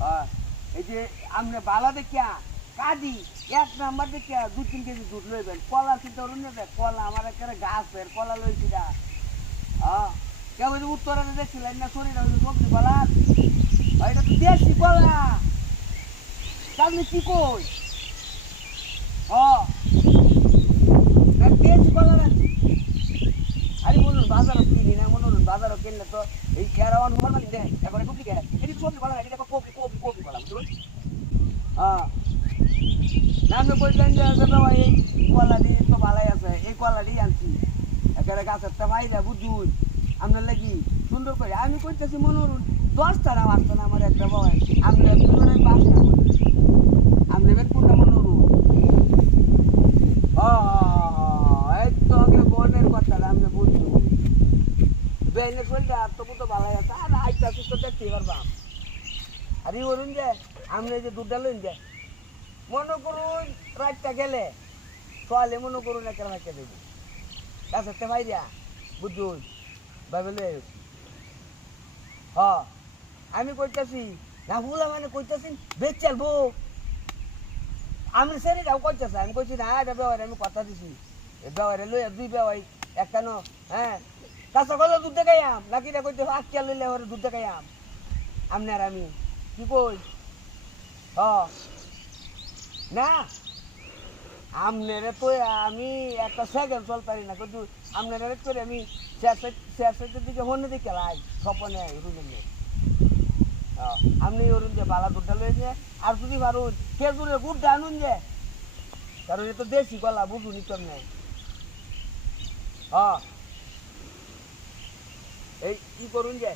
হ্যাঁ এই যে আমরা বালা দেখিয়া, কাজি, এক নাম্বার দেখিয়া দু তিন কেজি দুধ লইবেন। কলা না কলা আমার একেবারে গাছের কলা লইছি না। হ্যাঁ যে উত্তরে দেখছিলেন না শরীর যে সবজি কলা। এটা তো দেশি কলা। আপনি কি কই? হ্যাঁ না দেশি কলা রাখছি আরে বলুন বাজারও কিনি না মনে হলুন বাজারও তো এই ক্যারাওয়ান হবার মানে দেয় এবারে কপি কে এটি সবজি কলা এটা কপি কপি কপি কলা হ্যাঁ। না আমি বললেন যে বাবা এই কলাটি তো ভালাই আছে, এই কলাটি আনছি। একেবারে গাছের তো ভাইরা বুঝুন। আপনার লাগি সুন্দর করে, আমি কইতেছি মনে হলুন দশটা না আসতো না আমার একটা বাবা আপনি দুজনে পাঁচটা আপনি বের কোনটা মনে হলুন একদম বনের কথা আমরা বুঝছি বেনে করলে আর তো কত ভালো আছে আর আইটা সুস্থ দেখতে আরে বলুন যে এই যে দুধটা লইন যে, মনে করুন রাতটা গেলে সকালে মনে করুন একটা রাখতে দেব। কাছে ভাই দিয়া বুঝুন ভাবে লই হ আমি কইতাছি, না ভুলা মানে কইতাছি, বেচ চালবো আমি সেরে যাও কইতেছে, আমি কইছি, না, এটা বেওয়ারে আমি কথা দিছি। বেওয়ারে লই দুই বেওয়াই একটা হ্যাঁ কাঁচা কলে দুধ দেখাইয়াম নাকি রে কইতে আজকে লইলে ওরে দুধ দেখাইয়াম আমনে আর আমি। কি কই হ। না। আমনেরে তো আমি একটা সেকেন্ড চল পারি না। কিন্তু আমনেরে করে আমি শেষ শেষের দিকে হনে দিকে লাই, স্বপনে রুমে আপনি ওরুন যে বালা দুধটা লই যে আর যদি পারুন খেজুরের গুড়টা আনুন যে কারণ এ তো দেশি কলা, বুঝুনি কেমনে হ্যাঁ এই কি করুন যে?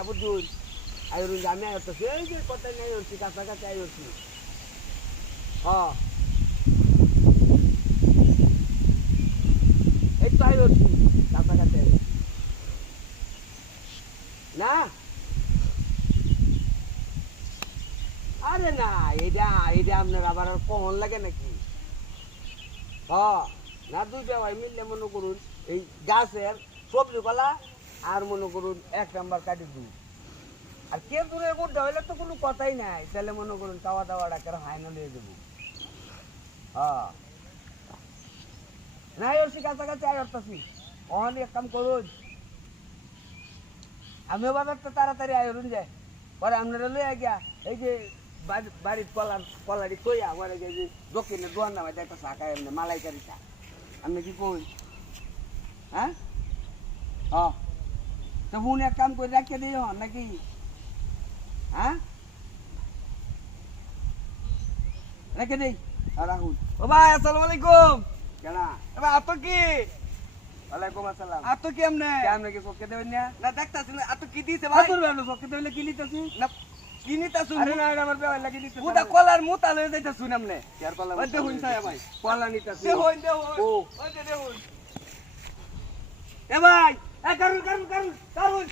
আবু দুই আয়রুন যে আমি আয়রতে এই যে কোথায় নাই হচ্ছি কাছাকাছি আই হচ্ছি হ্যাঁ এই তো আই হচ্ছি আই না? আরে না এটা এটা আপনার আবার কমন লাগে নাকি? হ, না দুইটা ভাই মিললে মনে করুন। এই গাছের সবজি কলা আর মনে করুন এক নাম্বার কাটি দুই আর কে দূরে গুড়টা হইলে তো কোনো কথাই নাই। তাহলে মনে করুন খাওয়া দাওয়াটা কেন হাইনা লিয়ে দেবো। হ্যাঁ। নাই ওর কাছাকাছি আয় হতাছি অহনি এক কাম করুন। আমি বাজারটা তাড়াতাড়ি আয়রুন যায়। পরে আপনারা লইয়া গিয়া এই যে বাড়ি- বাড়ির কলার, কলারি কইয়া পরে যে দক্ষিণে দোয়ান নামাই একটা শাখা এমনি, মালাইকারি চা। আপনি কি কই হ্যাঁ? হ। তো হুন এক কাম করে রাখিয়ে দিই হন নাকি? হ্যাঁ? রেখে দেই। আর রাখুন ও ভাই আসসালামু আলাইকুম। কেনা এবার আত কি? ওয়ালাইকুম আসসালাম। আত কি এমনে কেমনে কি চোখে দেবেন না না দেখতাছি আত কি দিছে ভাই? দেবেন কি না কিনিতা শুন আরে না আমার বেওয়ার লাগি নিতেছি পুটা কলার মুতা লয়ে যাইতা শুন এমনে কেয়ার কলা ওই দেখুন ভাই কলা নিতেছি। দেখুন দেখুন। ও। ওই দেখুন। এ ভাই এ কারুন কারুন কারুন কারুন